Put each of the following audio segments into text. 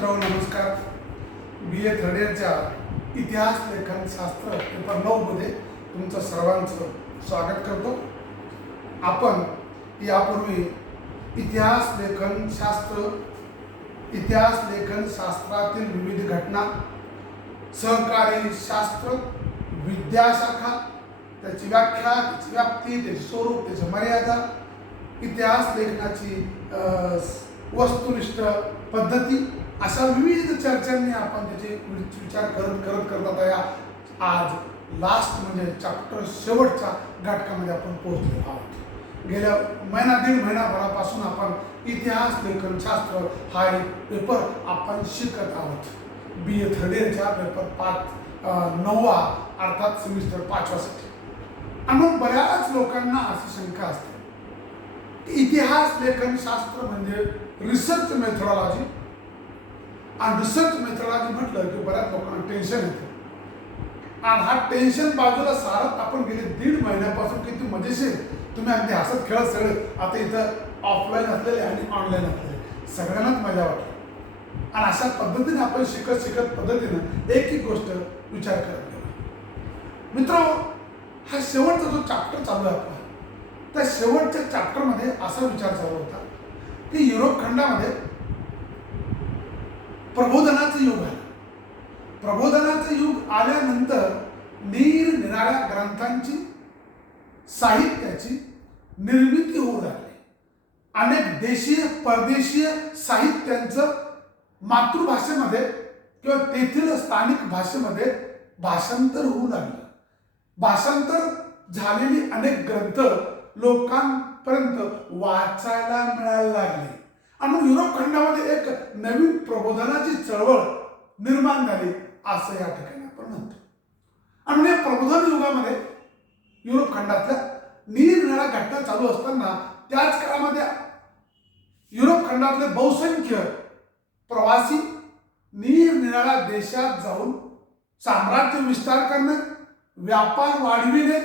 मित्रांनो नमस्कार. BA third इयरच्या इतिहास लेखन शास्त्र पेपर 9 मध्ये तुमचं सर्वांचं स्वागत करतो. आपण यापूर्वी इतिहास लेखन शास्त्रातील विविध घटना, सहकारी शास्त्र, विद्याशाखा, त्याची व्याख्या, त्याची व्याप्ती, त्याचे स्वरूप, त्याची मर्यादा, इतिहास लेखनाची वस्तुनिष्ठ पद्धती अशा विविध चर्चांनी आपण त्याचे विचार करत आहे. आज लास्ट म्हणजे चॅप्टर शेवटच्या घटकामध्ये आपण पोहोचलेलो आहोत. गेल्या दीड महिनाभरापासून आपण इतिहास लेखन शास्त्र हा एक पेपर आपण शिकत आहोत. BA थर्ड इयरच्या पेपर 9 अर्थात सेमिस्टर 5साठी. आणि मग बऱ्याच लोकांना अशी शंका असते की इतिहास लेखन शास्त्र म्हणजे रिसर्च मेथोडॉलॉजी, आणि रिसर्च मेथोडॉलॉजी म्हटलं की बऱ्याच लोकांना टेन्शन येतं. आणि हा टेन्शन बाजूला सारत आपण गेले दीड महिन्यापासून किती मजेशीर तुम्ही अगदी हसत खेळत सगळे आता इथं ऑफलाईन असलेले आणि ऑनलाईन असलेले सगळ्यांनाच मजा वाटली. आणि अशा पद्धतीने आपण शिकत पद्धतीनं एक गोष्ट विचार करत गेलो. मित्रांनो, हा शेवटचा जो चॅप्टर चालू आहे आपला, त्या शेवटच्या चॅप्टरमध्ये असा विचार चालू होता की युरोप खंडामध्ये प्रबोधनाचं युग आहे. प्रबोधनाचं युग आल्यानंतर निरनिराळ्या ग्रंथांची, साहित्याची निर्मिती होऊ लागली. अनेक देशीय परदेशीय साहित्यांचं मातृभाषेमध्ये किंवा तेथील स्थानिक भाषेमध्ये भाषांतर होऊ लागलं. भाषांतर झालेली अनेक ग्रंथ लोकांपर्यंत वाचायला मिळायला लागली. आणि मग युरोप खंडामध्ये एक नवीन प्रबोधनाची चळवळ निर्माण झाली असं या ठिकाणी आपण म्हणतो. आणि या प्रबोधन युगामध्ये युरोप खंडातल्या निरनिराळ्या घटना चालू असताना त्याच काळामध्ये युरोप खंडातले बहुसंख्य प्रवासी निरनिराळ्या देशात जाऊन साम्राज्य विस्तार करणे, व्यापार वाढविणे,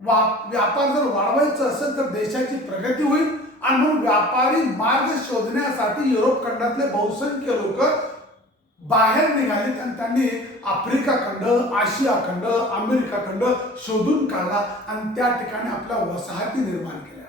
व्यापार जर वाढवायचं असेल तर देशाची प्रगती होईल. आणि म्हणून व्यापारी मार्ग शोधण्यासाठी युरोप खंडातले बहुसंख्य लोक बाहेर निघाले आणि त्यांनी आफ्रिका खंड, आशिया खंड, अमेरिका खंड शोधून काढला आणि त्या ठिकाणी आपल्या वसाहती निर्माण केल्या.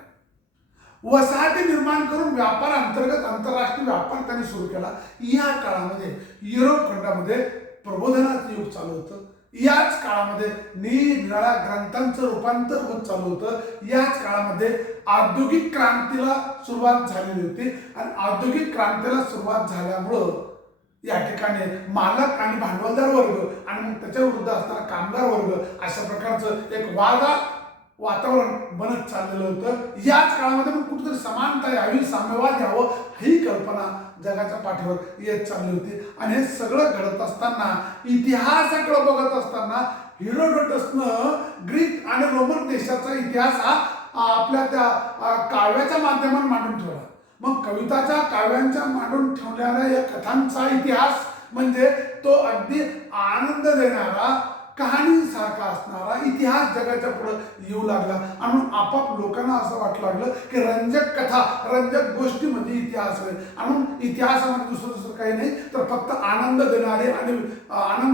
वसाहती निर्माण करून व्यापार अंतर्गत आंतरराष्ट्रीय व्यापार त्यांनी सुरू केला. या काळामध्ये युरोप खंडामध्ये प्रबोधनाचं युग चालू होतं. याच काळामध्ये निरनिराळ्या ग्रंथांचं रूपांतर होत चालू होतं. याच काळामध्ये औद्योगिक क्रांतीला सुरुवात झालेली होती. आणि औद्योगिक क्रांतीला सुरुवात झाल्यामुळं या ठिकाणी मालक आणि भांडवलदार वर्ग आणि मग त्याच्या विरुद्ध असणारा कामगार वर्ग अशा प्रकारचं एक वातावरण बनत चाललेलं होतं. याच काळामध्ये मग कुठेतरी समानता यावी, साम्यवाद यावं ही कल्पना जगाच्या पाठीवर येत चालली होती. आणि हे सगळं घडत असताना, इतिहासाकडे बघत असताना हेरोडोटसनं ग्रीक आणि रोमन देशाचा इतिहास हा आपल्या त्या काव्याच्या माध्यमातून मांडून ठेवला. मग कविताच्या काव्यांच्या मांडून ठेवणाऱ्या या कथांचा इतिहास म्हणजे तो अगदी आनंद देणारा, कहाणीसारखा असणारा इतिहास जगाच्या पुढे येऊ लागला. आणि आपाप लोकांना असं वाटू लागलं की रंजक कथा, रंजक गोष्टी म्हणजे इतिहास आहे. आणि इतिहासामध्ये दुसरं काही नाही तर फक्त आनंद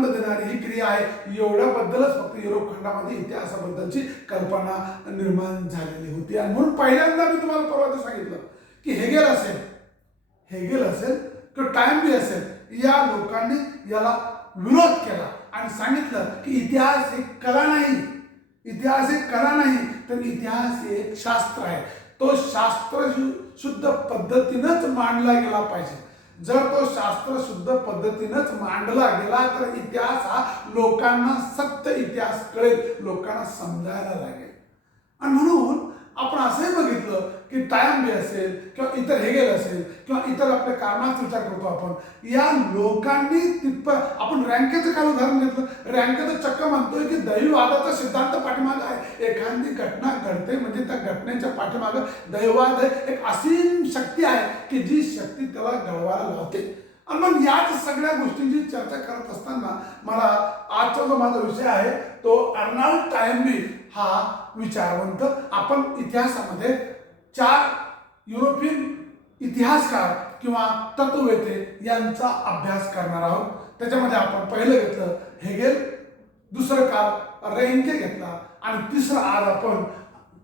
देणारी ही क्रिया आहे. एवढ्याबद्दलच फक्त युरोप खंडामध्ये इतिहासाबद्दलची कल्पना निर्माण झालेली होती. आणि म्हणून पहिल्यांदा मी तुम्हाला परवा सांगितलं की हेगेल असेल किंवा टाइमबी असेल, या लोकांनी याला विरोध केला आणि सांगितलं की इतिहास एक कला नाही, तर इतिहास हे एक शास्त्र आहे. तो शास्त्र शुद्ध पद्धतीनंच मांडला गेला पाहिजे. जर तो शास्त्र शुद्ध पद्धतीनंच मांडला गेला तर इतिहास हा लोकांना सत्य इतिहास कळेल, लोकांना समजायला लागेल. आणि म्हणून आपण असंही बघितलं की टाइमबी असेल किंवा इतर हेगेल असेल किंवा इतर आपल्या कारणाचा विचार करतो आपण, या लोकांनी तिथपर्यंत आपण रँकेचं काय उदाहरण घेतलं. रँकेचं चक्क म्हणतोय की दैववादाचा सिद्धांत पाठीमागं आहे. एखादी घटना घडते म्हणजे त्या घटनेच्या पाठीमागं दैववाद एक असीम शक्ती आहे की जी शक्ती त्याला घडवायला लावते. आणि मग याच सगळ्या गोष्टींची चर्चा करत असताना मला आजचा जो माझा विषय आहे तो अर्नाल्ड टायम्बी हा विचारवंत. आपण इतिहासामध्ये 4 युरोपियन इतिहासकार किंवा तत्ववेते यांचा अभ्यास करणार आहोत. त्याच्यामध्ये आपण पहिलं घेतलं हेगेल, दुसरं काल रेंके घेतला आणि तिसरं आज आपण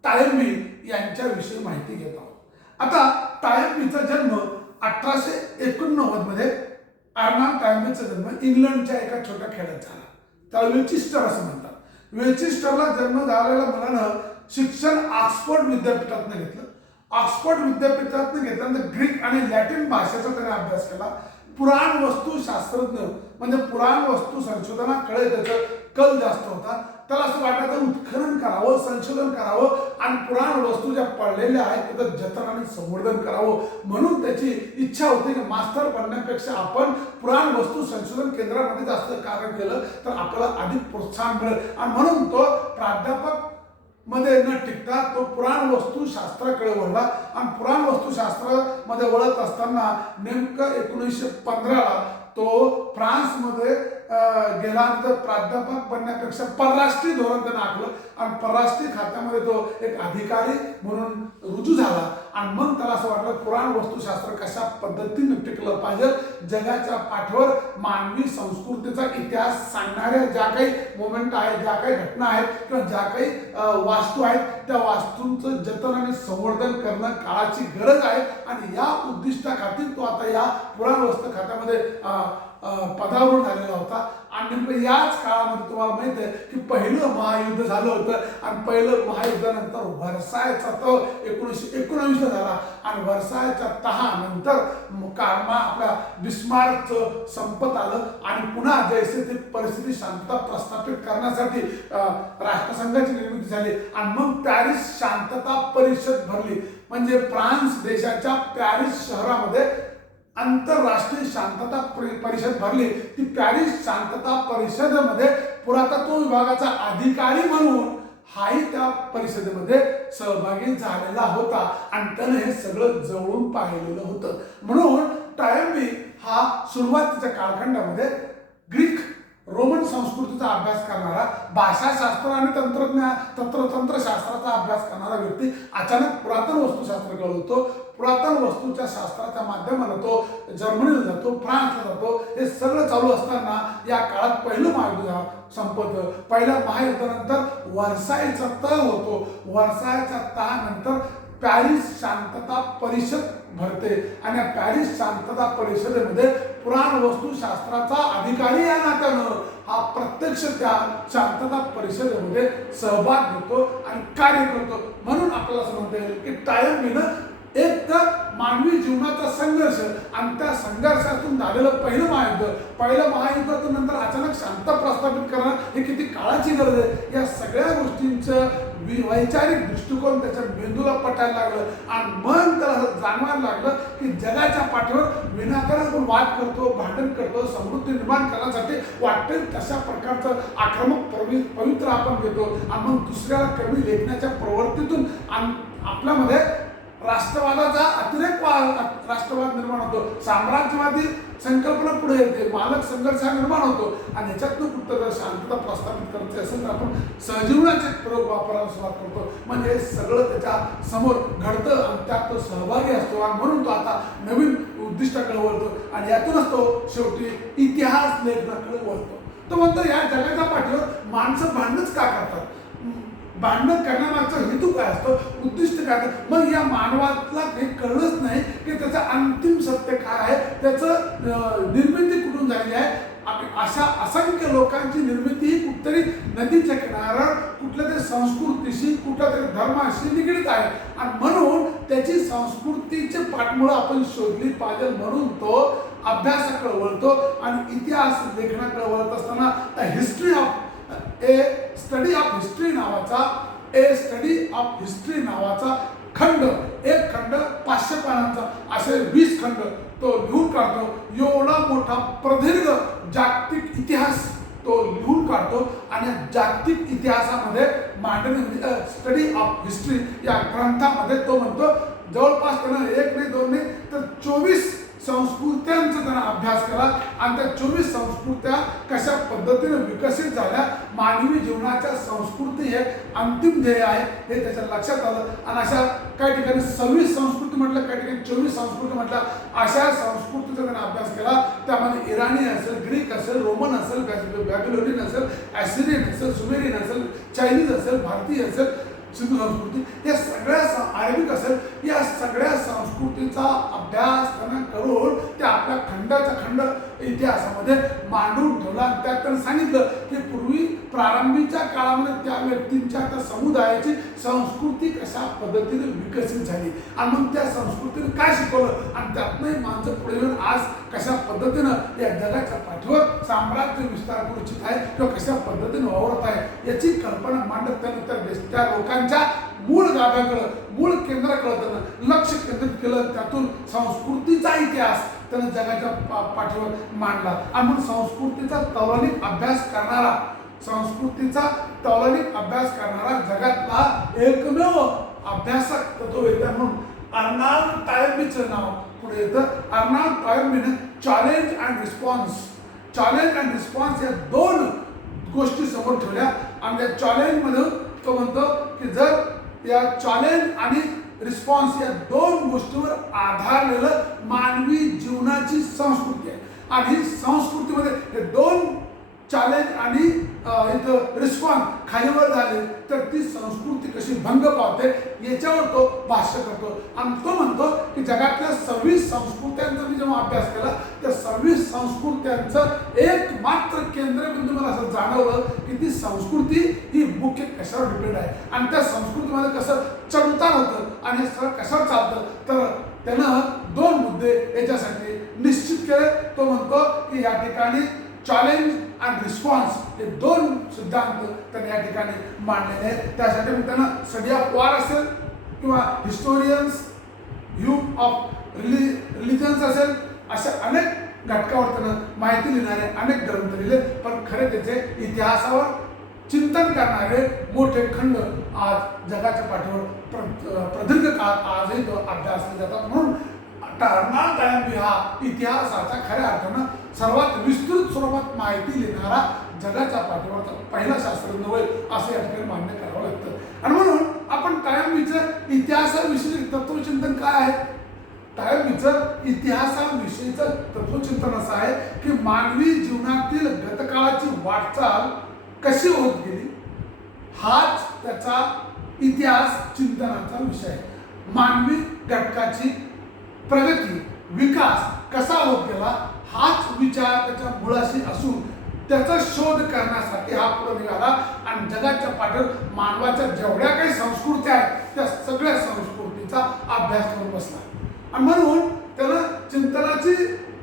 टायम्बी यांच्याविषयी माहिती घेत आहोत. आता टायम्बीचा जन्म 1889 मध्ये अर्नाल्ड टायम्बीचा जन्म इंग्लंडच्या एका छोट्या खेड्यात झाला. त्याला वेचिस्टर असं म्हणतात. वेचिस्टरला जन्म झालेल्या मुलानं शिक्षण ऑक्सफोर्ड विद्यापीठातून घेतलं. ऑक्सफोर्ड विद्यापीठातून घेतल्यानंतर ग्रीक आणि लॅटिन भाषेचा त्याने अभ्यास केला. पुराण वस्तू शास्त्रज्ञ म्हणजे पुराण वस्तू संशोधनाकडे त्याचा कल जास्त होता. त्याला असं वाटायचं उत्खनन करावं, संशोधन करावं आणि पुराण वस्तू ज्या पडलेल्या आहेत त्याचं जतन आणि संवर्धन करावं म्हणून त्याची इच्छा होती की मास्टर बनण्यापेक्षा आपण पुराण वस्तू संशोधन केंद्रामध्ये जास्त कार्य केलं तर आपल्याला अधिक प्रोत्साहन मिळेल आणि म्हणून तो प्राध्यापक मध्ये न टिकता तो पुराण वस्तू शास्त्राकडे वळला आणि पुराण वस्तुशास्त्र मध्ये वळत असताना नेमकं 1915 तो फ्रान्समध्ये गेल्यानंतर प्राध्यापक बनण्यापेक्षा परराष्ट्रीय धोरण त्यानं आखलं आणि परराष्ट्रीय खात्यामध्ये तो एक अधिकारी म्हणून रुजू झाला आणि मग त्याला असं वाटलं पुराण वस्तुशास्त्र कशा पद्धतीने टिकलं पाहिजे. जगाच्या पाठीवर मानवी संस्कृतीचा इतिहास सांगणाऱ्या ज्या काही मोमेंट आहेत, ज्या काही घटना आहेत किंवा ज्या काही वास्तू आहेत त्या वास्तूंचं जतन आणि संवर्धन करणं काळाची गरज आहे आणि या उद्दिष्टाखातीर तो आता या पुराण वस्तू खात्यामध्ये पदावरून झालेला होता. आणि नेमकं याच काळामध्ये तुम्हाला माहित आहे की पहिलं महायुद्ध झालं होतं आणि पहिलं महायुद्धानंतर व्हर्सायचा तह 1919 झाला आणि व्हर्सायच्या तहानंतर आपल्या बिस्मार्कचं संपत आलं आणि पुन्हा जैसे ती परिस्थिती शांतता प्रस्थापित करण्यासाठी राष्ट्रसंघाची निर्मिती झाली आणि मग पॅरिस शांतता परिषद भरली. म्हणजे फ्रान्स देशाच्या पॅरिस शहरामध्ये आंतरराष्ट्रीय शांतता परिषद भरली. ती पॅरिस शांतता परिषदेमध्ये पुरातत्व विभागाचा अधिकारी म्हणून हाही त्या परिषदेमध्ये सहभागी झालेला होता आणि त्याने हे सगळं जवळून पाहिलेलं होतं. म्हणून टायम्बी हा सुरुवातीच्या कालखंडामध्ये ग्रीक रोमन संस्कृतीचा अभ्यास करणारा, भाषाशास्त्र आणि तंत्रशास्त्राचा अभ्यास करणारा व्यक्ती अचानक पुरातन वस्तुशास्त्र कळवतो. पुरातन वस्तूच्या शास्त्राच्या माध्यमाने तो जर्मनीला जातो, फ्रान्सला जातो. हे सगळं चालू असताना या काळात पहिलं महायुद्ध संपतं. पहिल्या महायुद्धानंतर व्हर्सायचा तह होतो. व्हर्सायच्या तहानंतर पॅरिस शांतता परिषद भरते आणि या पॅरिस शांतता परिषदेमध्ये पुराण वस्तुशास्त्राचा अधिकारी या नात्यानं हा प्रत्यक्ष त्या शांतता परिषदेमध्ये सहभाग घेतो आणि कार्य करतो. म्हणून आपल्याला असं म्हणता येईल की टायम्बीनं एक तर मानवी जीवनाचा संघर्ष आणि त्या संघर्षातून झालेलं पहिलं महायुद्धातून नंतर अचानक शांतता प्रस्थापित करणं हे किती काळाची गरज आहे. या सगळ्या गोष्टींचं वैचारिक दृष्टिकोन त्याच्या मेंदूला पटायला लागलं आणि मन त्याला जाणवायला लागलं की जगाच्या पाठीवर विनाकारण आपण वाद करतो, भांडण करतो, समृद्धी निर्माण करण्यासाठी वाटेल तशा प्रकारचं आक्रमक पवित्र आपण घेतो आणि मग दुसऱ्याला कमी लेखण्याच्या प्रवृत्तीतून आपल्यामध्ये राष्ट्रवादाचा राष्ट्रवाद निर्माण होतो. साम्राज्यवादी संकल्पना पुढे येते, मालक संघर्ष निर्माण होतो आणि ह्याच्यातून कुठं शांतता प्रस्थापित करायची असेल तर आपण सहजीवनाचे प्रयोग वापरायला सुरुवात करतो. म्हणजे सगळं त्याच्या समोर घडतं आणि त्यात तो सहभागी असतो आणि म्हणून तो आता नवीन उद्दिष्टाकडे वळतो आणि यातूनच तो शेवटी इतिहास लेखनाकडे वळतो. तो म्हणतो या जगाच्या पाठीवर माणसं भांडणच का करतात, भांडण करण्यामागचा हेतू काय असतो, उद्दिष्ट काय. मग या मानवाला हे कळलंच नाही की त्याचं अंतिम सत्य काय आहे, त्याचं निर्मिती कुठून झालेली आहे. अशा असंख्य लोकांची निर्मिती ही कुठतरी नदीच्या किनाऱ्यावर कुठल्या तरी संस्कृतीशी, कुठल्या तरी धर्माशी निगडीत आहे आणि म्हणून त्याची संस्कृतीचे पाठमुळं आपण शोधली पाहिजे. म्हणून तो अभ्यासाकडे वळतो आणि इतिहास लेखनाकडे वळत असताना स्टडी ऑफ हिस्ट्री नावाचा एक खंड 500 पानांचा असे 20 खंड तो लिहून काढतो. एवढा मोठा प्रदीर्घ जागतिक इतिहास तो लिहून काढतो आणि जागतिक इतिहासामध्ये मांडणी स्टडी ऑफ हिस्ट्री या ग्रंथामध्ये तो म्हणतो जवळपास त्यानं 1 नाही 2 नाही तर 24 संस्कृत्यांचा त्यांना अभ्यास केला आणि त्या 24 संस्कृत्या कशा पद्धतीने विकसित झाल्या. मानवी जीवनाच्या संस्कृती हे अंतिम ध्येय आहे हे त्याच्या लक्षात आलं आणि अशा काही ठिकाणी 26 संस्कृती म्हटलं, काही ठिकाणी 24 संस्कृती म्हटलं. अशा संस्कृतीचा त्यांनी अभ्यास केला. त्यामध्ये इराणी असेल, ग्रीक असेल, रोमन असेल, बॅबिलोनियन असेल, ॲसिरियन असेल, सुमेरियन असेल, चायनीज असेल, भारतीय असेल, सिंधू संस्कृती, या सगळ्या अरेबिक असेल, या सगळ्या संस्कृतीचा अभ्यास त्यांना करून ते आपल्या खंडाचा खंड इतिहासामध्ये मांडून ठेवला. आणि त्यात त्यांनी सांगितलं की पूर्वी प्रारंभीच्या काळामध्ये त्या व्यक्तींच्या त्या समुदायाची संस्कृती कशा पद्धतीने विकसित झाली आणि मग त्या संस्कृतीने काय शिकवलं आणि त्यातनंही माणसं पुढे येऊन आज कशा पद्धतीनं या जगाच्या पाठीवर साम्राज्य विस्तार करू इच्छित आहे किंवा कशा पद्धतीने वावरत आहे याची कल्पना मांडत त्यानंतर त्या लोकांच्या मूळ गाभ्याकडं, मूळ केंद्राकडं त्यानं लक्ष केंद्रित केलं. त्यातून संस्कृतीचा इतिहास त्यानं जगाच्या पाठीवर मांडला. आणि मग संस्कृतीचा तौलनिक अभ्यास करणारा, संस्कृतीचा तौलनिक अभ्यास करणारा जगातला एकमेव अभ्यासक तत्ववेत्ता म्हणून अर्नाल्ड टॉयनबीचं नाव पुढे येतं. अर्नाल्ड टॉयनबीने चॅलेंज अँड रिस्पॉन्स या दोन गोष्टी समोर ठेवल्या. आणि त्या चॅलेंजमध्ये तो म्हणतो की जर या चॅलेंज आणि रिस्पॉन्स या दोन गोष्टीवर आधारलेलं मानवी जीवनाची संस्कृती आहे आणि संस्कृतीमध्ये हे दोन चॅलेंज आणि इथं रिस्पॉन्स खालीवर झाले तर ती संस्कृती कशी भंग पावते याच्यावर तो भाष्य करतो. आणि तो म्हणतो की जगातल्या 26 संस्कृत्यांचा मी जेव्हा अभ्यास केला त्या 26 संस्कृत्यांचं एकमात्र केंद्रबिंदू मला असं जाणवलं की ती संस्कृती ही मुख्य कशावर डिपेंड आहे आणि त्या संस्कृतीमध्ये कसं चढउतार होतं आणि हे सगळं कशावर चालतं. तर त्यानं दोन मुद्दे याच्यासाठी निश्चित केले. तो म्हणतो की या ठिकाणी चॅलेंज आणि रिस्पॉन्स हे दोन सिद्धांत त्यांनी या ठिकाणी मांडलेले आहेत. त्यासाठी मग त्यांना स्टडी ऑफ वॉर असेल किंवा हिस्टोरियन्स व्ह्यू ऑफ रिलिजन्स असेल अशा अनेक घटकावर त्यानं माहिती लिहिणारे अनेक ग्रंथ लिहिले. पण खरे त्याचे इतिहासावर चिंतन करणारे मोठे खंड आज जगाच्या पाठीवर प्रदीर्घ काळात आजही तो अभ्यासले जातात. म्हणून अर्नाल्ड टॉयनबी हा इतिहासाचा खऱ्या अर्थानं सर्वात विस्तृत स्वरूपात माहिती लिहिणारा जगाच्या पाठीवरचा पहिला शास्त्रज्ञ होय असं या ठिकाणी मान्य करावं लागतं. आणि म्हणून आपण टॉयनबीचं इतिहासाविषयी तत्वचिंतन काय आहे, टॉयनबीचं इतिहासाविषयीचं तत्वचिंतन असं आहे की मानवी जीवनातील गतकाळाची वाटचाल कशी होत गेली हाच त्याचा इतिहास चिंतनाचा विषय आहे. मानवी घटकाची प्रगती विकास कसा होत गेला हाच विचार त्याच्या मुळाशी असून त्याचा शोध करण्यासाठी हा पुढे निघाला. आणि जगाच्या पाठीवर मानवाच्या जेवढ्या काही संस्कृती आहेत त्या सगळ्या संस्कृतीचा अभ्यास करून बसला. आणि म्हणून त्याला चिंतनाची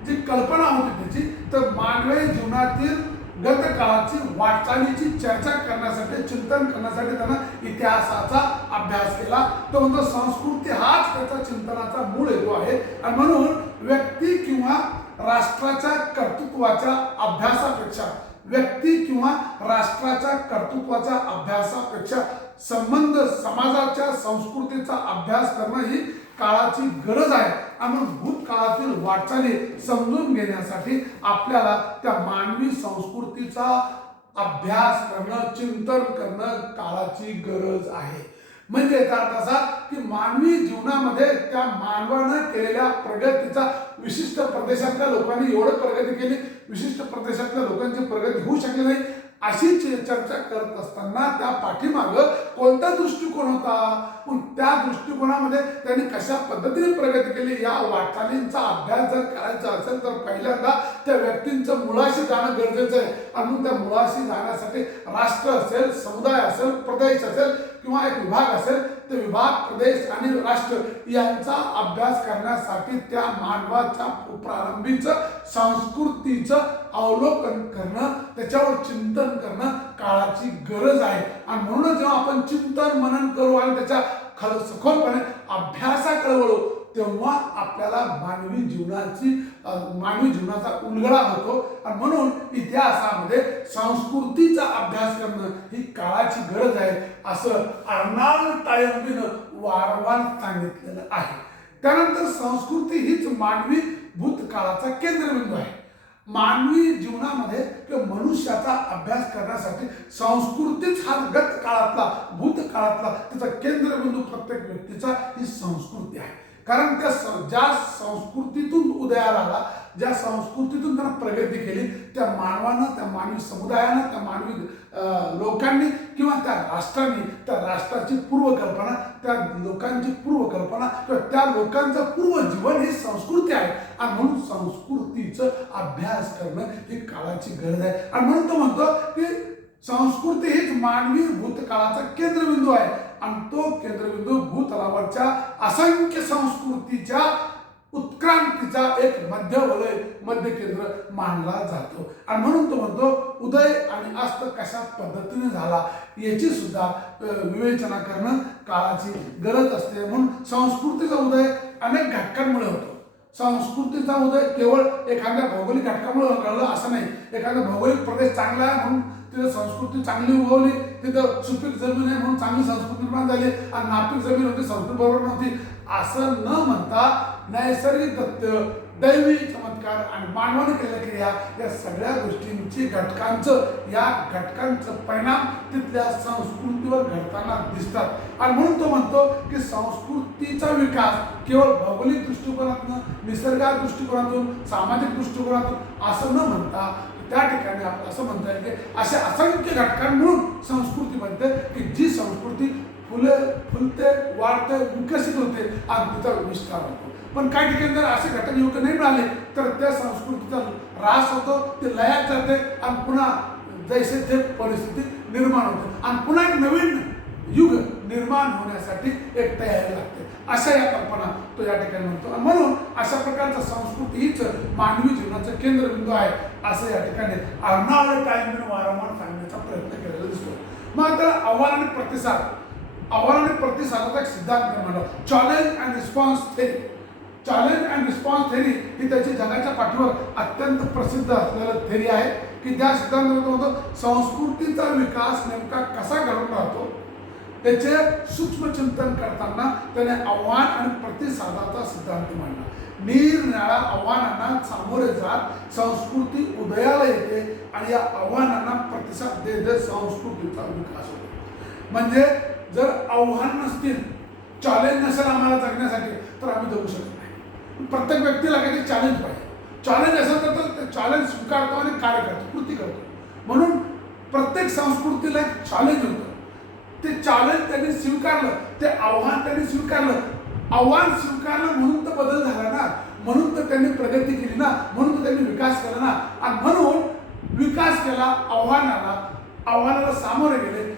जी कल्पना होती त्याची तर मानवी जीवनातील गतकाळाची वाटचालीची चर्चा करण्यासाठी चिंतन करण्यासाठी त्यानं इतिहासाचा अभ्यास केला. तो म्हणतो संस्कृती हाच त्याचा चिंतनाचा मूळ हेतू आहे. आणि म्हणून व्यक्ती किंवा राष्ट्राच्या कर्तृत्वाच्या अभ्यासापेक्षा संबंध समाजाच्या संस्कृतीचा अभ्यास करणं ही काळाची गरज आहे. आणि भूतकाळातील वाटचाली समजून घेण्यासाठी आपल्याला त्या मानवी संस्कृतीचा अभ्यास करणं चिंतन करणं काळाची गरज आहे. म्हणजे याचा अर्थ असा की मानवी जीवनामध्ये त्या मानवानं केलेल्या प्रगतीचा विशिष्ट प्रदेशातल्या लोकांनी एवढं प्रगती केली विशिष्ट प्रदेशातल्या लोकांची प्रगती होऊ शकली नाही अशी चर्चा करत असताना त्या पाठीमागं कोणता दृष्टिकोन होता पण त्या दृष्टिकोनामध्ये त्यांनी कशा पद्धतीने प्रगती केली या वाटचालींचा अभ्यास जर करायचा असेल तर पहिल्यांदा त्या व्यक्तींचं मुळाशी जाणं गरजेचं आहे. आणि त्या मुळाशी जाण्यासाठी राष्ट्र असेल समुदाय असेल प्रदेश असेल किंवा एक विभाग असेल ते विभाग प्रदेश आणि राष्ट्र यांचा अभ्यास करण्यासाठी त्या मानवाच्या प्रारंभीचं संस्कृतीचं अवलोकन करणं त्याच्यावर चिंतन करणं काळाची गरज आहे. आणि म्हणूनच जेव्हा आपण चिंतन मनन करू आणि त्याच्या सखोलपणे अभ्यासाकडे वळू तेव्हा आपल्याला मानवी जीवनाचा उलगडा होतो. आणि म्हणून इतिहासामध्ये संस्कृतीचा अभ्यास करणं ही काळाची गरज आहे असं अर्नाल्ड टॉयनबीनं वारंवार सांगितलेलं आहे. त्यानंतर संस्कृती हीच मानवी भूतकाळाचा केंद्रबिंदू आहे. मानवी जीवनामध्ये किंवा मनुष्याचा अभ्यास करण्यासाठी संस्कृतीच हा गत काळातला भूतकाळातला त्याचा केंद्रबिंदू प्रत्येक व्यक्तीचा ही संस्कृती आहे. कारण ज्या संस्कृतीतून उदयाला आला, ज्या संस्कृतीतून त्यांना प्रगती केली, त्या मानवानं, त्या मानवी समुदायानं, त्या मानवी लोकांनी किंवा त्या राष्ट्रांनी त्या राष्ट्राची पूर्वकल्पना, त्या लोकांची पूर्वकल्पना किंवा त्या लोकांचं पूर्वजीवन ही संस्कृती आहे. आणि म्हणून संस्कृतीचं अभ्यास करणं ही काळाची गरज आहे. आणि म्हणून तो म्हणतो की संस्कृती हीच मानवी भूतकाळाचा केंद्रबिंदू आहे. आणि तो केंद्रबिंदू भूतलावरच्या असंख्य संस्कृतीच्या उत्क्रांतीचा एक मध्य केंद्र मानला जातो. आणि म्हणून तो म्हणतो उदय आणि अस्त कशा पद्धतीने झाला याची सुद्धा विवेचना करणं काळाची गरज असते. म्हणून संस्कृतीचा उदय अनेक घटकांमुळे होतो. संस्कृतीचा उदय केवळ एखाद्या भौगोलिक घटकामुळे घडला असं नाही. एखादा भौगोलिक प्रदेश चांगला आहे म्हणून तिथं संस्कृती चांगली उगवली, तिथं सुपीक जमीन आहे म्हणून चांगली संस्कृती निर्माण झाली, आणि नापीक जमीन होती, संस्कृती बरोबर नव्हती असं न म्हणता नैसर्गिक तथ्य, दैवी चमत्कार आणि मानवाने केलेल्या क्रिया या सगळ्या गोष्टींची या घटकांचं परिणाम तिथल्या संस्कृतीवर घडताना दिसतात. आणि म्हणून तो म्हणतो की संस्कृतीचा विकास केवळ भौगोलिक दृष्टिकोनातून, निसर्गाच्या दृष्टिकोनातून, सामाजिक दृष्टिकोनातून असं न म्हणता त्या ठिकाणी आपण असं म्हणता येईल की अशा असंख्य घटकांमुळे संस्कृती बनते की जी संस्कृती फुलते, वाढते, विकसित होते आणि तिचा विस्तार होतो. पण काही ठिकाणी जर असे घटक योग्य नाही मिळाले तर त्या संस्कृतीचा ऱ्हास होतो, ते लयात जाते आणि पुन्हा जैसे ते परिस्थिती निर्माण होते आणि पुन्हा एक नवीन युग निर्माण होण्यासाठी एक तयारी लागते. अशा या कल्पना तो या ठिकाणी म्हणतो. म्हणून अशा प्रकारचा संस्कृती हीच मानवी जीवनाचं केंद्रबिंदू आहे असं या ठिकाणी अर्नाल्ड टाईमने वारंवार सांगण्याचा प्रयत्न केलेला दिसतो. मग त्याला आव्हान आणि प्रतिसादाचा एक सिद्धांत म्हणतो, challenge and response theory. Challenge and response theory ही त्याची जगाच्या पाठीवर अत्यंत प्रसिद्ध असलेलं थेरी आहे की त्या सिद्धांतामध्ये म्हणतो संस्कृतीचा विकास नेमका कसा घडून राहतो त्याचे सूक्ष्मचिंतन करताना त्याने आव्हान आणि प्रतिसादाचा सिद्धांत मांडला. निरनिराळ्या आव्हानांना सामोरे जात संस्कृती उदयाला येते आणि या आव्हानांना प्रतिसाद देत संस्कृतीचा विकास होतो. म्हणजे जर आव्हान नसतील, चॅलेंज नसेल आम्हाला जगण्यासाठी तर आम्ही जगू शकत नाही. प्रत्येक व्यक्तीला काही चॅलेंज पाहिजे. चॅलेंज असेल तर ते चॅलेंज स्वीकारतो आणि कार्य करतो, कृती करतो. म्हणून प्रत्येक संस्कृतीला एक चॅलेंज होतं. ते चॅलेंज त्यांनी स्वीकारलं, ते आव्हान त्यांनी स्वीकारलं. आव्हान स्वीकारलं म्हणून तर बदल झाला ना, म्हणून तर त्यांनी प्रगती केली ना, म्हणून तर त्यांनी विकास केला ना. आणि म्हणून विकास केला, आव्हानाला सामोरे गेले,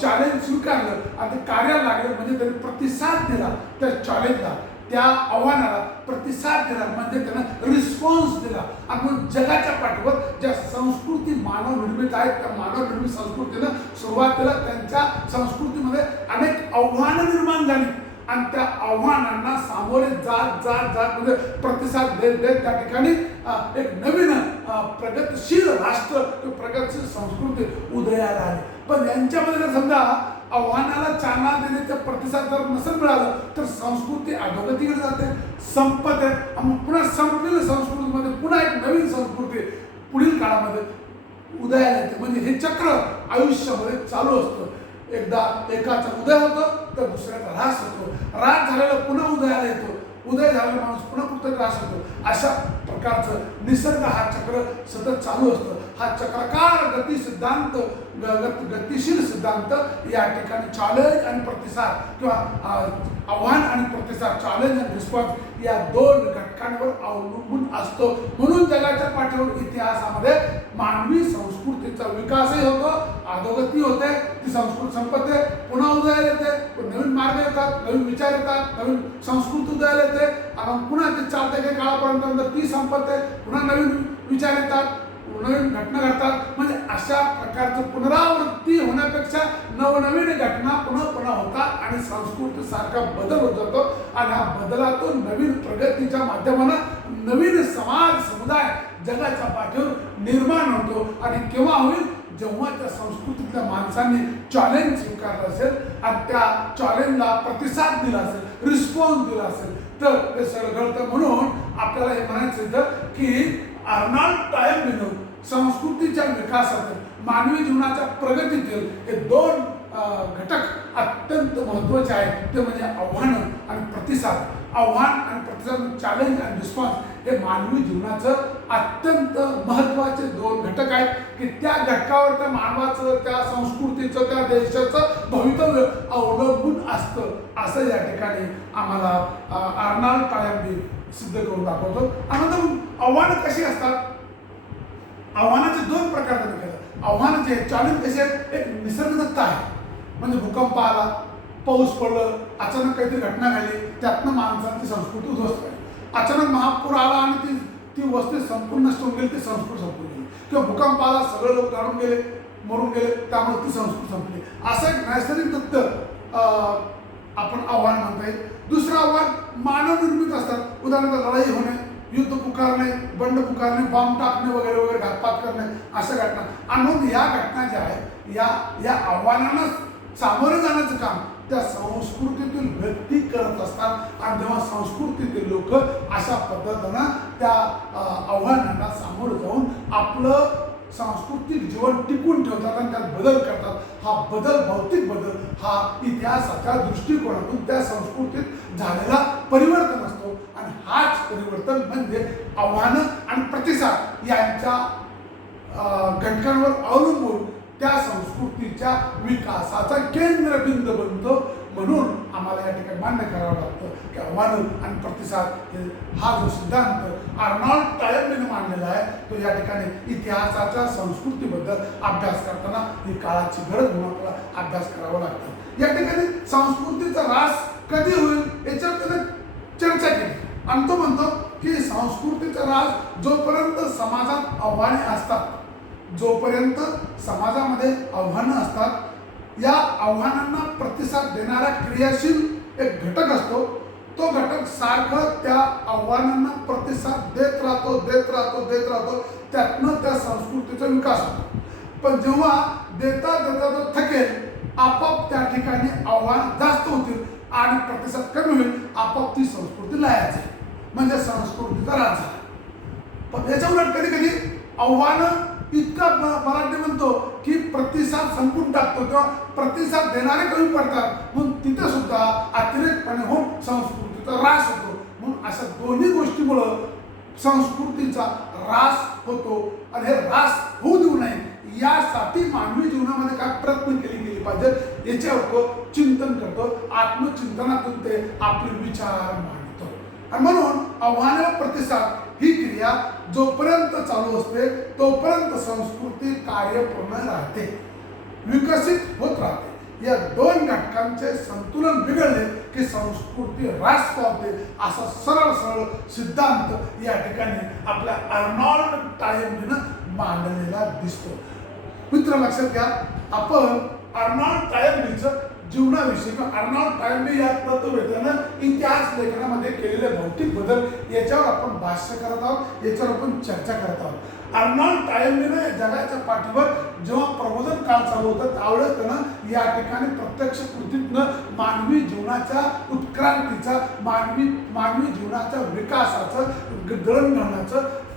चॅलेंज स्वीकारलं आणि ते कार्याला लागले म्हणजे त्यांनी प्रतिसाद दिला त्या चॅलेंजला, त्या आव्हानाला प्रतिसाद दिला म्हणजे त्यांना रिस्पॉन्स दिला. आणि म्हणून जगाच्या पाठीवर ज्या संस्कृती मानव निर्मित आहेत त्या मानव निर्मित संस्कृतीनं सुरुवातीला त्यांच्या संस्कृतीमध्ये अनेक आव्हानं निर्माण झाली आणि त्या आव्हानांना सामोरे जात म्हणजे प्रतिसाद देत त्या ठिकाणी एक नवीन प्रगतशील राष्ट्र, प्रगतशील संस्कृती उदयाला आली. पण यांच्यामध्ये जर समजा आव्हानाला चालना देण्याचा प्रतिसाद जर नसेल मिळालं तर संस्कृती अधोगतीकडे जाते, संपते. पुन्हा संपलेल्या संस्कृतीमध्ये पुन्हा एक नवीन संस्कृती पुढील काळामध्ये उदयाला येते. म्हणजे हे चक्र आयुष्यामध्ये चालू असतं. एकदा एकाचा उदय होतो तर दुसऱ्याचा ऱ्हास होतो, ऱ्हास झालेला पुन्हा उदयाला येतो, उदय झालेला माणूस पुन्हा कुठं ऱ्हास होतो. अशा प्रकारचं निसर्ग हा चक्र सतत चालू असतो. हा चक्राकार गती सिद्धांत, गतिशील सिद्धांत या ठिकाणी चॅलेंज आणि प्रतिसाद किंवा आव्हान आणि प्रतिसाद, चॅलेंज आणि रिस्पॉन्स या दोन घटकांवर अवलंबून असतो. म्हणून जगाच्या पाठीवर इतिहासामध्ये मानवी संस्कृतीचा विकासही होतो, अधोगती होते, ती संस्कृती संपते, पुन्हा उदयाला येते, नवीन मार्ग येतात, नवीन विचार येतात, नवीन संस्कृती उदयाला येते आणि पुन्हा ते चालते काही काळापर्यंत ती संपते, पुन्हा नवीन विचार येतात, नवीन घटना घडतात. म्हणजे अशा प्रकारचं पुनरावृत्ती होण्यापेक्षा नवनवीन घटना पुन्हा होतात आणि संस्कृती सारखा बदल होत जातो आणि हा बदलातून नवीन प्रगतीच्या माध्यमानं नवीन समाज समुदाय जगाच्या पाठीवर निर्माण होतो. आणि केव्हा होईल? जेव्हा त्या संस्कृतीतल्या माणसांनी चॅलेंज स्वीकारलं असेल आणि त्या चॅलेंजला प्रतिसाद दिला असेल, रिस्पॉन्स दिला असेल तर ते सगळं घडतं. म्हणून आपल्याला हे म्हणायचं होतं की अर्नाल्ड टायमने संस्कृतीच्या विकासातील, मानवी जीवनाच्या प्रगतीतील हे दोन घटक अत्यंत महत्त्वाचे आहेत. ते म्हणजे आव्हानं आणि प्रतिसाद. आव्हान आणि प्रतिसाद, चॅलेंज आणि रिस्पॉन्स हे मानवी जीवनाचं अत्यंत महत्त्वाचे दोन घटक आहेत की त्या घटकावर त्या मानवाचं, त्या संस्कृतीचं, त्या देशाचं भवितव्य अवलंबून असतं असं या ठिकाणी आम्हाला अर्नाल्ड टॉयम्बे सिद्ध करून दाखवतो. आणि आव्हानं कशी असतात? आव्हानाचे दोन प्रकार त्यांनी केलं. आव्हानं जे चॅलेंज कसे आहेत, एक निसर्गदत्त आहे, म्हणजे भूकंप आला, पाऊस पडलं, अचानक काहीतरी घटना घडली, त्यातनं माणसांची संस्कृती उद्ध्वस्त झाली. अचानक महापूर आला आणि ती वस्ती संपूर्ण नष्ट होऊन गेली, ती संस्कृती संपून गेली. किंवा भूकंप आला, सगळे लोक जाणून गेले, मरून गेले, त्यामुळे ती संस्कृती संपली. असं एक नैसर्गिक दत्त आपण आव्हान म्हणता येईल. दुसरं आव्हान मानवनिर्मित असतात. उदाहरणार्थ लढाई होणे, युद्ध पुकारणे, बंड पुकारणे, बॉम्ब टाकणे वगैरे वगैरे, घातपात करणे, अशा घटना. आणि म्हणून या घटना ज्या आहेत या आव्हानांना सामोरे जाण्याचं काम त्या संस्कृतीतील व्यक्ती करत असतात. आणि जेव्हा संस्कृतीतील लोक अशा पद्धतीनं त्या आव्हानांना सामोरं जाऊन आपलं सांस्कृतिक जीवन टिकून ठेवतात आणि त्यात बदल करतात. हा बदल, भौतिक बदल, हा इतिहासाच्या दृष्टिकोनातून त्या संस्कृतीत झालेला परिवर्तन असतो. आणि हाच परिवर्तन म्हणजे आव्हानं आणि प्रतिसाद यांच्या घटकांवर अवलंबून त्या संस्कृतीच्या विकासाचा केंद्रबिंदू बनतो. म्हणून आम्हाला या ठिकाणी मान्य करावं लागतं की आव्हानं आणि प्रतिसाद हा जो सिद्धांत अर्नाल्ड टॉयम्बेने मांडलेला आहे तो या ठिकाणी इतिहासाच्या संस्कृतीबद्दल अभ्यास करताना ही काळाची गरज म्हणून आपल्याला अभ्यास करावा लागतो. या ठिकाणी संस्कृतीचा ऱ्हास कधी होईल याच्यावर त्याने चर्चा केली. आणि तो म्हणतो की संस्कृतीचा ऱ्हास जोपर्यंत समाजात आव्हाने असतात, जोपर्यंत समाजामध्ये आव्हानं असतात, या आव्हानांना प्रतिसाद देणारा क्रियाशील एक घटक असतो. तो घटक सारखं त्या आव्हानांना प्रतिसाद देत राहतो. त्यातनं त्या संस्कृतीचा विकास होतो. पण जेव्हा देता तो थकेल, आपोआप त्या ठिकाणी आव्हान जास्त होतील आणि प्रतिसाद कमी होईल, आपोआप ती संस्कृती लयाच आहे, म्हणजे संस्कृतीचा ऱ्हास झाला. पण याच्या उलट कधी कधी आव्हानं इतका मराठी म्हणतो की प्रतिसाद संपून टाकतो किंवा प्रतिसाद देणारे कमी पडतात, म्हणून तिथे सुद्धा अतिरेकपणे होऊन संस्कृतीचा ऱ्हास होतो. म्हणून अशा दोन्ही गोष्टीमुळं संस्कृतीचा ऱ्हास होतो. आणि हे ऱ्हास होऊ देऊ नये यासाठी मानवी जीवनामध्ये काय प्रयत्न केले पाहिजे याच्यावर तो चिंतन करतो. आत्मचिंतनातून ते आपले विचार मांडतो. आणि म्हणून आव्हान व प्रतिसाद ही क्रिया जोपर्यंत चालू असते तोपर्यंत संस्कृती कार्यपूर्ण राहते, विकसित होत राहते. या दोन घटकांचे संतुलन बिघडले की संस्कृती ऱ्हास पावते, असा सरळ सिद्धांत या ठिकाणी आपल्या अर्नाल्ड टॉयम्बेनं मांडलेला दिसतो. मित्र लक्षात घ्या, आपण अर्नाल्ड टॉयम्बेचं जीवनाविषयी अर्नाल्ड टॉयम्बे या तत्ववेत्यानं इतिहास लेखनामध्ये केलेले भौतिक बदल याच्यावर आपण भाष्य करत आहोत, याच्यावर आपण चर्चा करत आहोत. अर्नाल्ड टॉयम्बेने जगाच्या पाठीवर जेव्हा प्रबोधन काळ चालू होतं त्यावेळेस त्यानं या ठिकाणी प्रत्यक्ष कृतीतनं मानवी जीवनाच्या उत्क्रांतीचा, मानवी जीवनाच्या विकासाचं,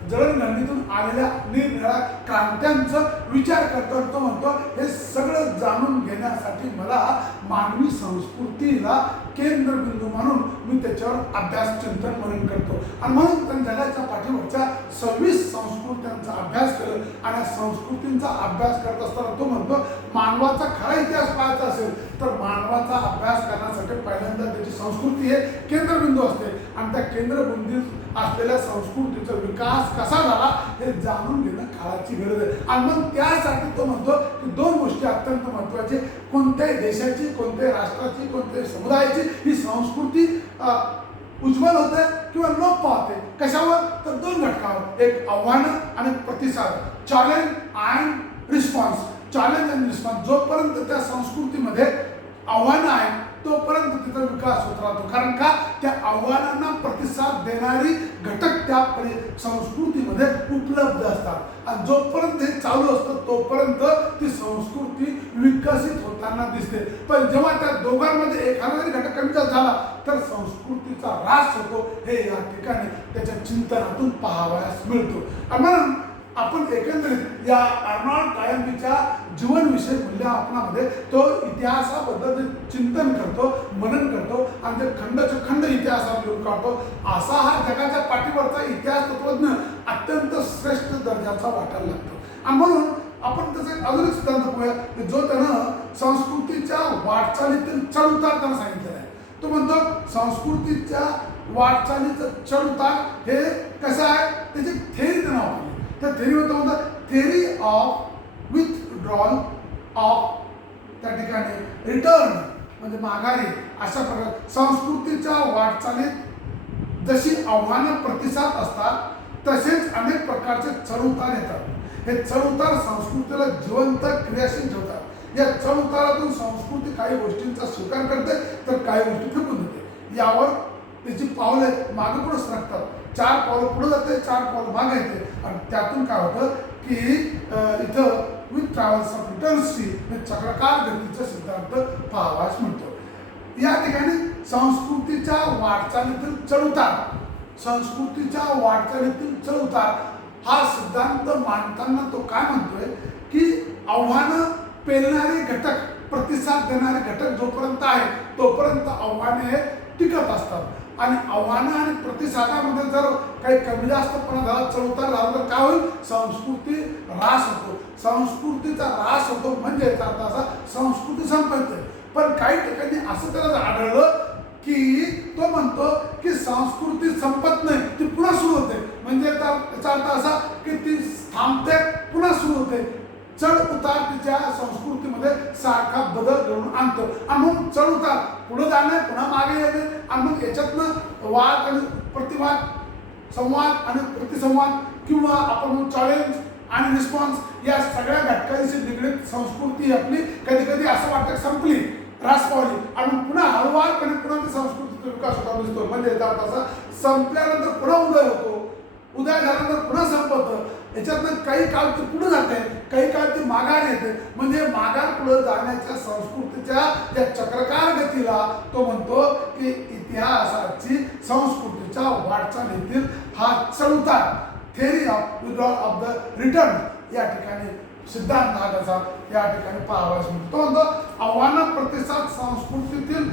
जडणघडणीतून आलेल्या निरनिराळ्या क्रांत्यांचं विचार करतो. तो म्हणतो हे सगळं जाणून घेण्यासाठी मला मानवी संस्कृतीला केंद्रबिंदू म्हणून मी त्याच्यावर अभ्यास चिंतन म्हणून करतो. आणि म्हणून त्यांनी जगाच्या पाठीवरच्या 26 संस्कृत्यांचा अभ्यास केला. आणि संस्कृतींचा अभ्यास करत असताना तो म्हणतो मानवाचा खरा इतिहास पाहायचा असेल तर मानवाचा अभ्यास करण्यासाठी पहिल्यांदा त्याची संस्कृती हे केंद्रबिंदू असते. आणि त्या केंद्रबिंदू असलेल्या संस्कृतीचा विकास कसा झाला हे जाणून घेणं काळाची गरज आहे. आणि मग त्यासाठी तो म्हणतो की दोन गोष्टी अत्यंत महत्त्वाची, कोणत्याही देशाची, कोणत्याही राष्ट्राची, कोणत्याही समुदायाची ही संस्कृती उज्ज्वल होते किंवा लोप पावते. कशावर? तर दोन घटकावर, एक आव्हानं आणि प्रतिसाद, चॅलेंज अँड रिस्पॉन्स. चॅलेंज आणि रिस्पॉन्स जोपर्यंत त्या संस्कृतीमध्ये आव्हानं आहेत तोपर्यंत तिचा विकास होत राहतो. कारण का? त्या आव्हानांना प्रतिसाद देणारी घटक त्या संस्कृतीमध्ये उपलब्ध असतात. आणि जोपर्यंत हे चालू असतं तोपर्यंत ती संस्कृती विकसित होताना दिसते. पण जेव्हा त्या दोघांमध्ये एखादा जरी घटक कमी झाला तर संस्कृतीचा ऱ्हास होतो. हे या ठिकाणी त्याच्या चिंतनातून पाहावयास मिळतो. म्हणून आपण एकंदरीत या अर्नॉल्ड टायम्बीच्या जीवनविषयक मूल्यमापनामध्ये तो इतिहासाबद्दल जे चिंतन करतो, मनन करतो आणि ते खंडचे खंड इतिहासात लिहून काढतो, असा हा जगाच्या पाठीवरचा इतिहास तत्वज्ञ अत्यंत श्रेष्ठ दर्जाचा वाटायला लागतो. आणि म्हणून आपण त्याचा अजून एक सिद्धांत पाहूया की जो त्यानं संस्कृतीच्या वाटचालीतील चढउतार त्यानं सांगितलेला आहे. तो म्हणतो संस्कृतीच्या वाटचालीचं चढउतार हे कसं आहे त्याची थेअरी त्यानं वापरली. त्या थेअरीमध्ये म्हणतात थेअरी ऑफ विथड्रॉल ऑफ त्या ठिकाणी रिटर्न म्हणजे माघारी. अशा प्रकारे संस्कृतीच्या वाटचालीत जशी आव्हानं प्रतिसाद असतात तसेच अनेक प्रकारचे चढउतार येतात. हे चढउतार संस्कृतीला जिवंत क्रियाशील ठेवतात. या चढउतारातून संस्कृती काही गोष्टींचा स्वीकार करते तर काही गोष्टी फेकून देते. यावर त्याची पावले मागे पुढे सरकतात. 4 पावलं पुढे जाते, 4 पावलं मागे येते आणि त्यातून काय होतं की इथं विथ ट्रॅव्हल्स ऑफ रिटर्न्सची चक्राकार गतीचा सिद्धांत पाहावाच म्हणतो. या ठिकाणी संस्कृतीच्या वाटचालीतील चढउतार, संस्कृतीच्या वाटचालीतील चढउतार हा सिद्धांत मांडताना तो काय म्हणतोय की आव्हानं पेलणारे घटक, प्रतिसाद देणारे घटक जोपर्यंत आहे तोपर्यंत आव्हाने हे टिकत असतात आणि आव्हानं आणि प्रतिसादामध्ये जर काही कमी जास्तपणा झाला, चढउतार झाला तर काय होईल, संस्कृती ऱ्हास होतो. संस्कृतीचा ऱ्हास होतो म्हणजे याचा अर्थ असा संस्कृती संपते. पण काही ठिकाणी असं त्याला आढळलं की तो म्हणतो की संस्कृती संपत नाही, ती पुन्हा सुरू होते. म्हणजे याचा अर्थ असा की ती थांबते पुन्हा सुरू होते. चढ उतार तिच्या संस्कृतीमध्ये सारखा बदल घडवून आणतो आणि मग चढ उतार पुढे जाणे पुन्हा मागे येणे आणि मग याच्यातनं वाद आणि प्रतिवाद, संवाद आणि प्रतिसंवाद किंवा आपण चॅलेंज आणि रिस्पॉन्स या सगळ्या घटकांशी निगडीत संस्कृती आपली कधी कधी असं वाटतं संपली, ऱ्हास पावली आणि पुन्हा हळूवारपणे पुन्हा त्या संस्कृतीचा विकास होता दिसतो. म्हणजे याचा अर्थ असा संपल्यानंतर पुन्हा उदय होतो, उदय झाल्यानंतर पुन्हा संपतं. याच्यातनं काही काळ ते पुढे जाते, काही काळ ते माघार येते. म्हणजे माघार पुढे जाण्याच्या संस्कृतीच्या या चक्रकार गतीला तो म्हणतो की इतिहासाची संस्कृतीच्या वाटचालीतील हा चढउतार, theory of withdrawal of the return या ठिकाणी सिद्धांत हा त्याचा या ठिकाणी पाहावाच म्हणतो. तो म्हणतो आव्हान प्रतिसाद संस्कृतीतील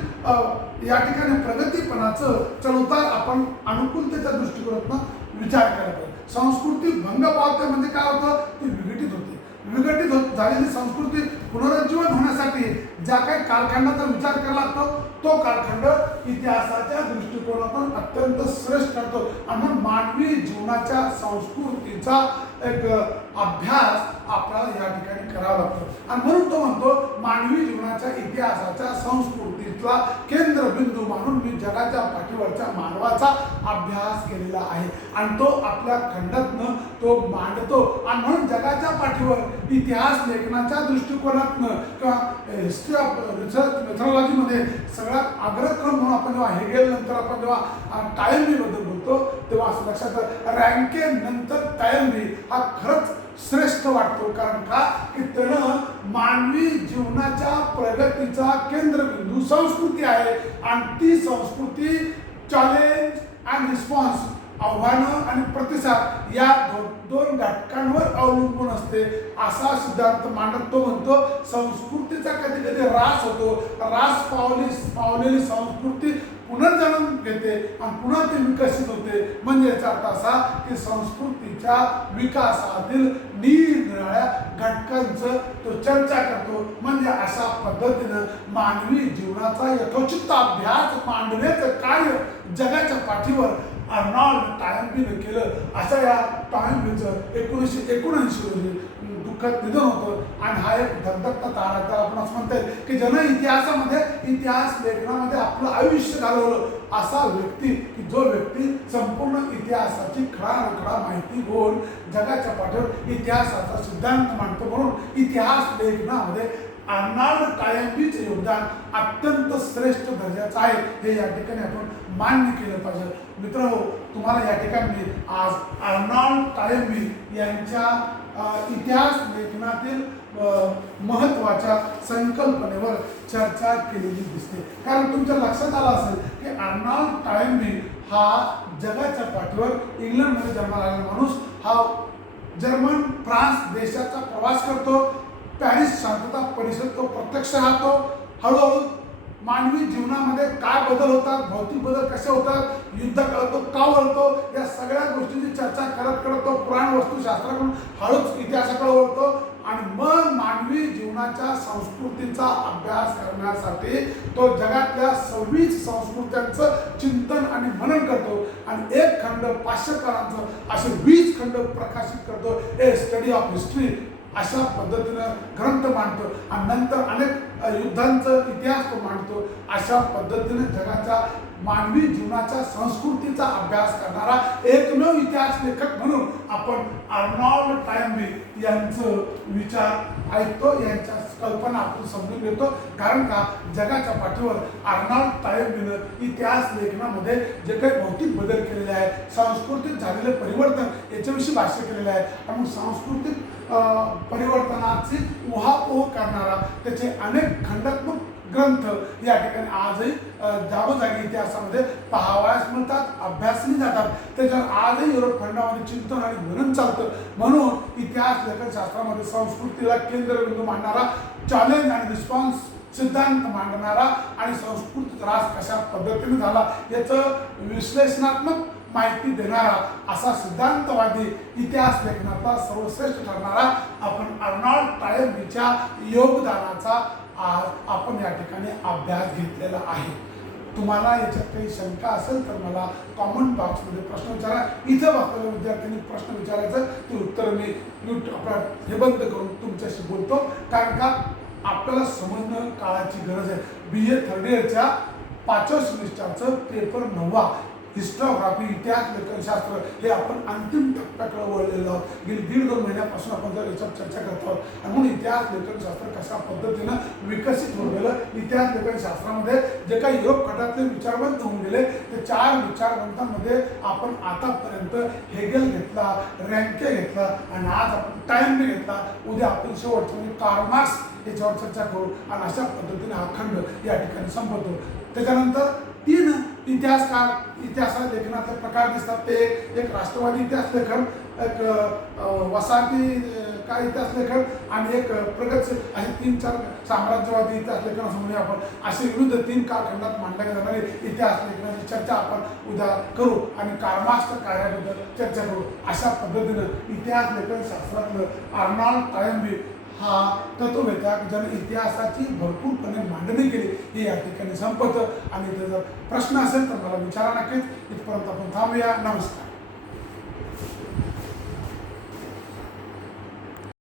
या ठिकाणी प्रगतीपणाचं चढउतार आपण अनुकूलतेच्या दृष्टिकोनातून विचार करायला पाहिजे. संस्कृती भंग पावते म्हणजे काय होतं, ती विघटित होते. विघटित झालेली संस्कृती पुनरुज्जीवन होण्यासाठी ज्या काही कालखंडाचा विचार करावा लागतो तो कालखंड इतिहासाच्या दृष्टिकोनातून अत्यंत श्रेष्ठ ठरतो. आणि मानवी जीवनाच्या संस्कृतीचा एक अभ्यास आपल्याला या ठिकाणी करावा लागतो. आणि म्हणून तो म्हणतो मानवी जीवनाच्या इतिहासाच्या संस्कृतीतला केंद्रबिंदू म्हणून मी जगाच्या पाठीवरच्या मानवाचा अभ्यास केलेला आहे आणि तो आपल्या खंडातनं तो मांडतो. आणि म्हणून जगाच्या पाठीवर इतिहास लेखनाच्या दृष्टिकोनातनं किंवा हिस्ट्री ऑफ रिसर्च मेथॉडॉलॉजीमध्ये सगळ्यात अग्रक्रम म्हणून आपण जेव्हा हेगेल नंतर आपण जेव्हा टायम्बीबद्दल बोलतो तेव्हा असं लक्षात रँके नंतर टायम्बी हा खरंच श्रेष्ठ वाटतो. कारण का की त्यानं मानवी जीवनाच्या प्रगतीचा केंद्रबिंदू संस्कृती आहे आणि ती संस्कृती चॅलेंज आणि रिस्पॉन्स, आव्हानं आणि प्रतिसाद या दोन घटकांवर अवलंबून असते असा सिद्धांत मांडत तो म्हणतो संस्कृतीचा कधी कधी ऱ्हास होतो. ऱ्हास पावलेली संस्कृती पुनर्जन्म घेते आणि पुन्हा ती विकसित होते. म्हणजे याचा अर्थ असा की संस्कृतीच्या विकासातील निरनिराळ्या घटकांचं तो चर्चा करतो. म्हणजे अशा पद्धतीनं मानवी जीवनाचा यथोचित अभ्यास मांडण्याचं कार्य जगाच्या पाठीवर अर्नॉल्ड टायम्बीनं केलं. अशा या टायम्बीचं 1979 रोजी दुःखद निधन होतं आणि हा एक धगधगता तारा त्याला आपण असं म्हणता येईल की ज्यानं इतिहासामध्ये इतिहास लेखनामध्ये आपलं आयुष्य घालवलं असा व्यक्ती की जो व्यक्ती संपूर्ण इतिहासाची खडा माहिती घेऊन जगाच्या पाठीवर इतिहासाचा सिद्धांत मांडतो. म्हणून इतिहास लेखनामध्ये अर्नॉल्ड टायम्बीचे योगदान अत्यंत श्रेष्ठ दर्जाचं आहे हे या ठिकाणी आपण मान्य केलं पाहिजे. मित्रांनो, तुम्हाला या ठिकाणी आज अर्नॉल्ड टायम्बी यांच्या इतिहास लेखनातील महत्त्वाच्या संकल्पनेवर चर्चा केलेली दिसते. कारण तुमच्या लक्षात आलं असेल की अर्नॉल्ड टायम्बी हा जगाच्या पाठीवर इंग्लंडमध्ये जन्माला आलेला माणूस, हा जर्मन फ्रान्स देशाचा प्रवास करतो, पॅरिस शांतता परिषद तो प्रत्यक्ष राहतो. हळूहळू मानवी जीवनामध्ये काय बदल होतात, भौतिक बदल कसे होतात, युद्ध कळतो का वळतो, या सगळ्या गोष्टींची चर्चा करत करत तो पुराण वस्तुशास्त्राकडून हळूच इतिहासाकडे वळतो आणि मग मानवी जीवनाच्या संस्कृतीचा अभ्यास करण्यासाठी तो जगातल्या 26 संस्कृत्यांचं चिंतन आणि मनन करतो आणि एक खंड 500 पानांचं असे 20 खंड प्रकाशित करतो. ए स्टडी ऑफ हिस्ट्री अशा पद्धतीनं ग्रंथ मांडतो आणि नंतर अनेक युद्धांचा इतिहास तो मांडतो. अशा पद्धतीने जगाच्या मानवी जीवनाच्या संस्कृतीचा अभ्यास करणारा एकमेव इतिहास लेखक म्हणून आपण आर्नॉल्ड टॉयनबी यांचं विचार ऐकतो, यांच्या कल्पना आपण समजून घेतो. कारण का, जगाच्या पाठीवर आर्नॉल्ड टॉयनबीनं इतिहास लेखनामध्ये जे काही भौतिक बदल केलेले आहेत, सांस्कृतिक झालेले परिवर्तन याच्याविषयी भाष्य केलेले आहे आणि सांस्कृतिक परिवर्तनाची उहापोह करणारा त्याचे अनेक खंडात्मक ग्रंथ या ठिकाणी आजही जागोजागी इतिहासामध्ये पाहावयास मिळतात, अभ्यासली जातात. त्याच्यावर आजही युरोप खंडामध्ये चिंतन आणि मनन चालतं. म्हणून इतिहास लेखनशास्त्रामध्ये संस्कृतीला केंद्रबिंदू मांडणारा, चॅलेंज आणि रिस्पॉन्स सिद्धांत मांडणारा आणि संस्कृतीचा ऱ्हास कशा पद्धतीने झाला याचं विश्लेषणात्मक माहिती देणारा असा सिद्धांतवादी इतिहास लेखनाचा सर्वश्रेष्ठ ठरणारा आपण आर्नॉल्ड टॉयनबीच्या योगदानाचा आज आपण या ठिकाणी अभ्यास घेतलेला आहे. तुम्हाला याच्यात काही शंका असेल तर मला कॉमेंट बॉक्समध्ये प्रश्न विचारा. इथं बसलेल्या विद्यार्थ्यांनी प्रश्न विचारायचं, ते उत्तर मी आपला हे बंद करून तुमच्याशी बोलतो. कारण का, आपल्याला समजणं काळाची गरज आहे. BA थर्ड इयरच्या 5व्या सेमिस्टरचं पेपर 9 हिस्टोग्राफी इतिहास लेखनशास्त्र हे आपण अंतिम टप्प्याकडे वळलेलो आहोत. गेली 1.5-2 महिन्यापासून आपण जर याच्यावर चर्चा करत आहोत. आणि म्हणून इतिहास लेखनशास्त्र कशा पद्धतीनं विकसित होत गेलं, इतिहास लेखनशास्त्रामध्ये जे काही युरोप खंडातले विचारवंत होऊन गेले ते 4 विचारवंतांमध्ये आपण आतापर्यंत हेगेल घेतला, रँके घेतला आणि आज आपण टॉयनबी घेतला. उद्या आपण शेवटचं म्हणजे कार्ल मार्क्स याच्यावर चर्चा करू आणि अशा पद्धतीने हा खंड या ठिकाणी संपवतो. त्याच्यानंतर 3 इतिहासकार इतिहास लेखनाचे प्रकार दिसतात. ते एक राष्ट्रवादी इतिहास लेखन, एक वसाहती काय इतिहास लेखन आणि एक प्रगतशील, असे 3-4 साम्राज्यवादी इतिहास लेखन असं म्हणूया आपण. असे विविध 3 कालखंडात मांडल्या जाणारे इतिहास लेखनाची चर्चा आपण उद्या करू आणि कार्ल मार्क्सच्या कार्याबद्दल चर्चा करू. अशा पद्धतीनं इतिहास लेखन शास्त्रातलं आर्नॉल्ड टॉयनबी हा तत्ववेत्या ज्याने इतिहासाची भरपूरपणे मांडणी केली हे या ठिकाणी संपतं. आणि जर प्रश्न असेल तर मला विचारा नक्कीच. इथपर्यंत आपण थांबूया. नमस्कार.